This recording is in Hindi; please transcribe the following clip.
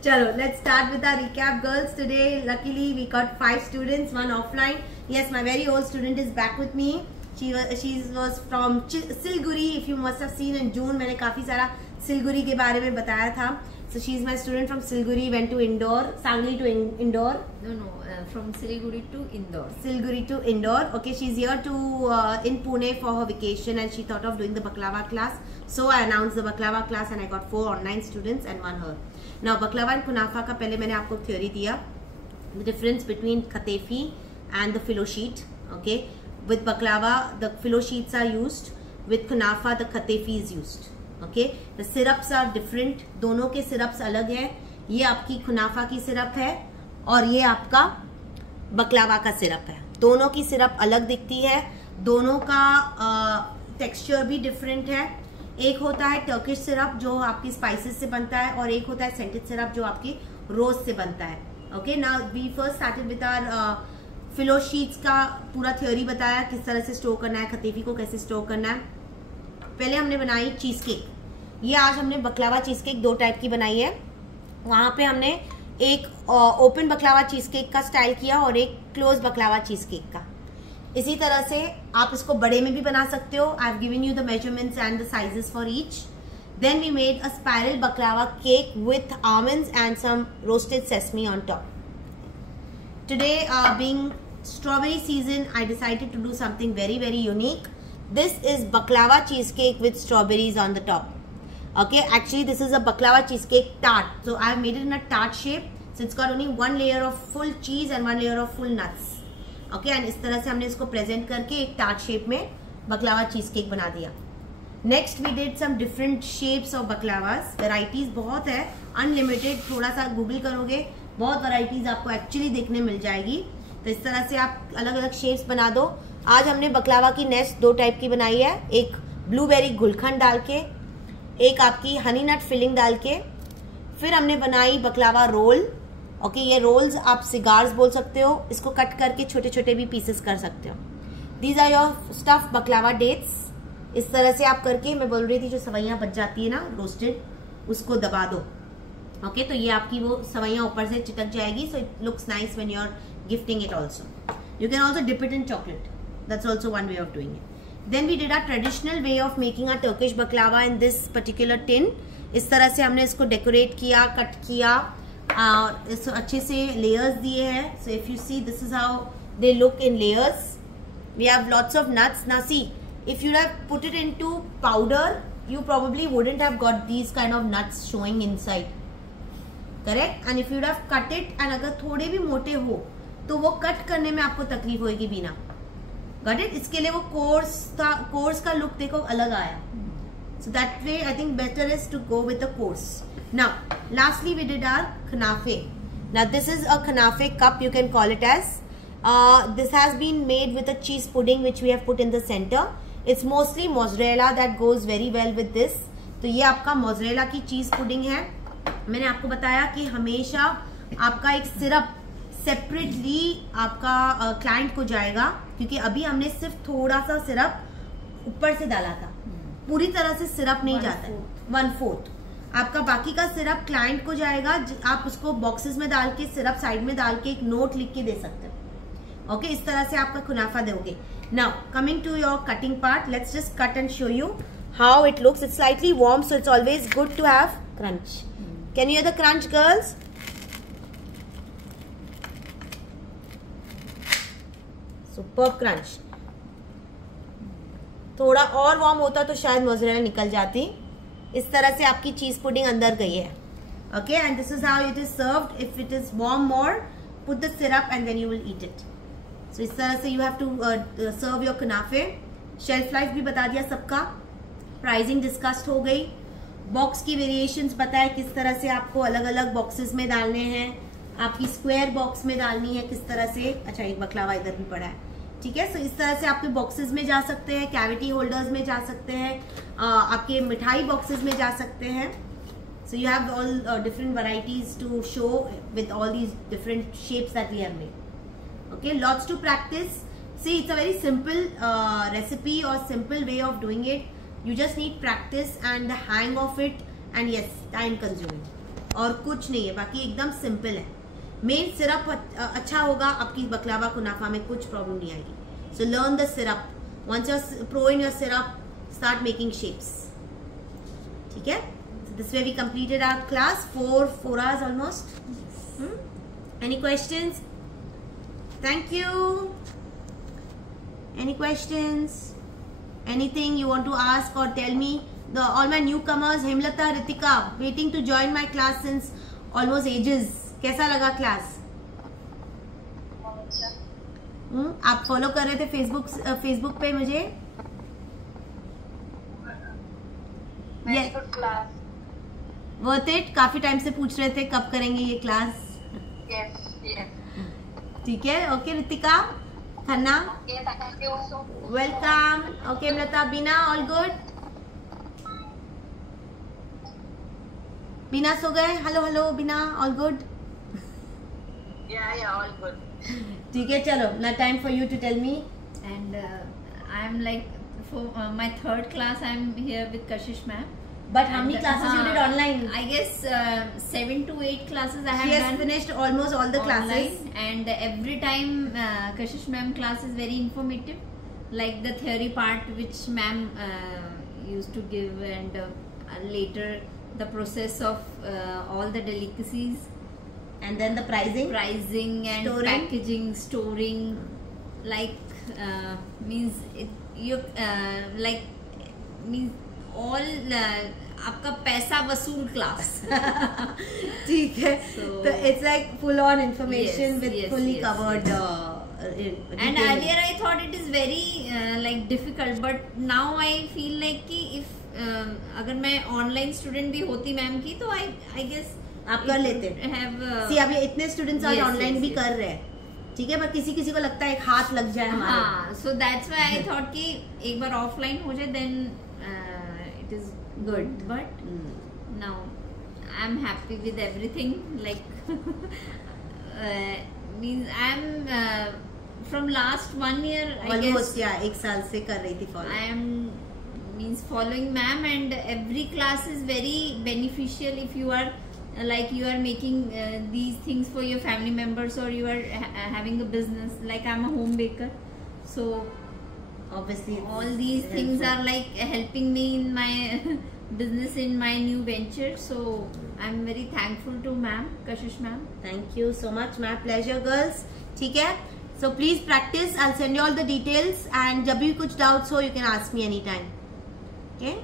Chalo, let's start with our recap, girls. Today, luckily, we got 5 students, 1 offline. Yes, my very old student is back with me. She was from Siliguri. If you must have seen in June, मैंने काफी सारा Siliguri के बारे में बताया था. So she is my student from Siliguri. Went to Indore, Sangli to Indore. No, from Siliguri to Indore. Siliguri to Indore. Okay, she's here to in Pune for her vacation, and she thought of doing the baklava class. So I announced the baklava class, and I got 4 online students and 1 her. Now baklava and kunafa का पहले मैंने आपको theory दिया. The difference between katefi and the filo sheet. Okay, with baklava the filo sheets are used. With kunafa the katefi is used. Okay, the syrups are different. दोनों के syrups अलग है. ये आपकी कुनाफा की syrup है और ये आपका बकलावा का syrup है. दोनों की syrup अलग दिखती है. दोनों का texture भी different है. एक होता है टर्किश सिरप जो आपकी स्पाइसेस से बनता है और एक होता है सेंटेड सिरप जो आपकी रोज से बनता है. Okay, now we first started with our phyllo sheets का पूरा थ्योरी बताया किस तरह से स्टोर करना है, खतीफी को कैसे स्टोर करना है. पहले हमने बनाई चीज केक. ये आज हमने बकलावा चीज केक 2 टाइप की बनाई है. वहां पे हमने एक ओपन बकलावा चीज केक का स्टाइल किया और एक क्लोज बकलावा चीज केक का. इसी तरह से आप इसको बड़े में भी बना सकते हो. I have given you the measurements and the sizes for each. Then we made a spiral baklava cake with almonds and some roasted sesame on top. Today, being strawberry season, I decided to do something very, very unique. This is baklava cheesecake with strawberries on the top. Okay, actually this is a baklava cheesecake tart. So I have made it in a tart shape. So it's got only 1 layer of full cheese and 1 layer of full nuts. Okay, and इस तरह से हमने इसको प्रेजेंट करके एक टार्ट शेप में बकलावा चीज केक बना दिया. Next we did some different shapes of baklavas. Varieties बहुत है, अनलिमिटेड. थोड़ा सा गूगल करोगे बहुत वेराइटीज आपको एक्चुअली देखने मिल जाएगी. तो इस तरह से आप अलग अलग शेप्स बना दो. आज हमने बकलावा की नेस्ट 2 टाइप की बनाई है. एक ब्लूबेरी गुलखंड डाल के, एक आपकी हनी नट फिलिंग डाल के. फिर हमने बनाई बकलावा रोल. ओके, ये रोल्स आप सिगार्स बोल सकते हो. इसको कट करके छोटे छोटे भी पीसेस कर सकते हो. These are your stuff baklava dates. इस तरह से आप करके, मैं बोल रही थी जो सवैयां बच जाती है ना रोस्टेड, उसको दबा दो. ओके, तो ये आपकी वो सवैयां ऊपर से चिटक जाएगी. So it looks nice when you are gifting it also. You can also dip it in chocolate. That's also one way of doing it. Then we did our traditional way of making a Turkish baklava in this particular tin. इस तरह से हमने इसको डेकोरेट किया, कट किया और इसको अच्छे से लेयर्स दिए हैं. So if you see, this is how they look in layers. We have lots of nuts. Now see, if you have put it into powder, you probably wouldn't have got these kind of nuts showing inside, correct? And if you have cut it, and अगर थोड़े भी मोटे हो तो वो कट करने में आपको तकलीफ होगी बिना. Got it? इसके लिए वो कोर्स था. कोर्स का लुक देखो अलग आया. So that way I think better is to go with the course. Now lastly we did our kanafe. Now this is a kanafe cup, you can call it as. This has been made with a cheese pudding which we have put in the center. It's mostly mozzarella that goes very well with this. तो ये आपका mozzarella की cheese pudding है. मैंने आपको बताया कि हमेशा आपका एक सिरप सेपरेटली आपका क्लाइंट को जाएगा, क्योंकि अभी हमने सिर्फ थोड़ा सा सिरप ऊपर से डाला था. पूरी तरह से सिरप नहीं जाता है. 1/4 आपका बाकी का सिरप क्लाइंट को जाएगा. आप उसको बॉक्सेस में डाल के, सिरप साइड में डाल के एक नोट लिख के दे सकते हो. ओके, इस तरह से आपका कुनाफा दोगे. Now coming to your cutting part, let's just cut and show you how it looks. It's slightly warm, so it's always good to have crunch. Can you hear the crunch, girls? Superb crunch. थोड़ा और वार्म होता तो शायद मोज़रेला निकल जाती. इस तरह से आपकी चीज पुडिंग अंदर गई है. Okay, and this is how it is served. If it is warm more, put the syrup and then you will eat it. So इस तरह से you have to serve your kunafa. Shelf life भी बता दिया सबका. प्राइसिंग डिस्कस्ड हो गई. बॉक्स की वेरिएशंस बताए किस तरह से आपको अलग अलग बॉक्सेस में डालने हैं. आपकी स्क्वायर बॉक्स में डालनी है किस तरह से. अच्छा, एक बकलावा इधर भी पड़ा है. ठीक है, सो इस तरह से आपके बॉक्सेस में जा सकते हैं, कैविटी होल्डर्स में जा सकते हैं, आपके मिठाई बॉक्सेस में जा सकते हैं. So you have all different varieties to show with all these different shapes that we have made. Okay, lots to practice. See, it's a very simple recipe और simple way of doing it. You just need practice and the hang of it, and yes, time consuming. और कुछ नहीं है, बाकी एकदम सिंपल है। मेन सिरप अच्छा होगा, आपकी बकलावा कुनाफा में कुछ प्रॉब्लम नहीं आएगी। So learn the syrup, once you pro in your syrup, start making shapes. ठीक है, this way we completed our class, 4 hours almost. Any questions? Thank you. Any questions? Anything you want to ask or tell me? All my newcomers, Hemlata, Ritika, waiting to join my class since almost ages. कैसा लगा क्लास? आप फॉलो कर रहे थे फेसबुक पे मुझे? Worth it? काफी टाइम से पूछ रहे थे कब करेंगे ये क्लास। ठीक है, okay Ritika, Khanna, welcome. Okay Amrita, Bina, all good? Bina सो गए? Hello Bina, all good? all good. ठीक है, चलो now time for you to tell me. And I am like for my 3rd class I am here with Kashish ma'am. But how many classes you did online? I guess 7 to 8 classes I have She has done. finished almost all the online, classes. and every time Kashish ma'am class is very informative, like the theory part which ma'am used to give, and later the process of all the delicacies, And then the pricing and storing. packaging, storing, like means it, you like means all आपका पैसा वसूल क्लास। ठीक है, So, तो it's like full on information Yes, with yes, fully yes, covered and earlier I thought it is very like difficult, but now I feel like कि if अगर मैं ऑनलाइन स्टूडेंट भी होती मैम की तो I guess आप कर लेते। have सी अभी इतने स्टूडेंट्स आज Yes, ऑनलाइन yes, भी yes. कर रहे हैं, ठीक है, पर किसी को लगता है एक हाथ लग जाए हमारे। हाँ, so that's why I thought कि एक बार ऑफलाइन हो जाए then it is good, but now I'm happy with everything, like means I'm from last 1 year I guess almost या 1 साल से कर रही थी follow. I am means following ma'am, and every class is very beneficial if you are like you are making these things for your family members, or you are having a business, like I'm a home baker, so Obviously all these things are like helping me in my business, in my new venture, so I'm very thankful to ma'am, Kashish ma'am. Thank you so much, my pleasure girls। ठीक है, so please practice, I'll send you all the details, and जब भी कुछ doubts हो you can ask me anytime, okay?